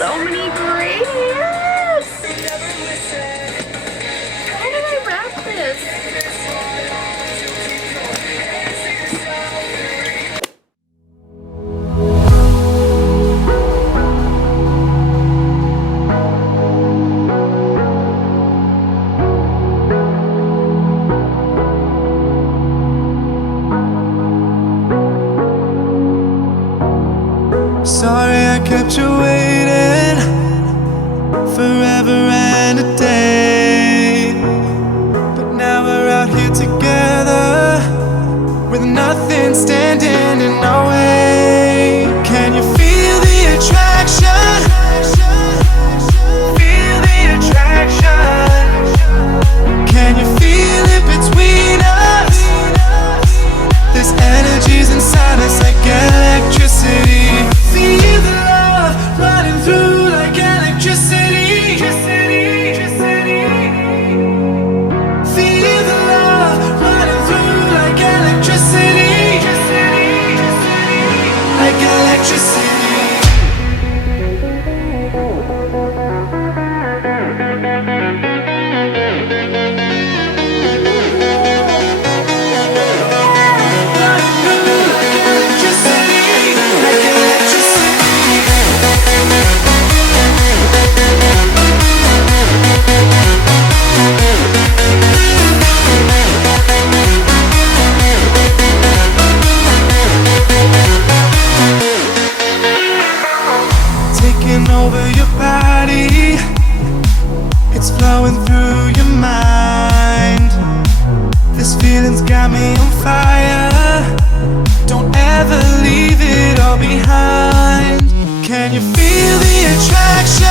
so many gray hairs. How did I wrap this? Sorry I kept you waiting forever and a day, but now we're out here together with nothing standing in our way. Can you feel the attraction? Feel the attraction. Can you feel it between us? This energy's inside us like electricity. Feel the love running through like electricity. Feel the love running through like electricity. Like electricity. Over your body, it's flowing through your mind. This feeling's got me on fire. Don't ever leave it all behind. Can you feel the attraction?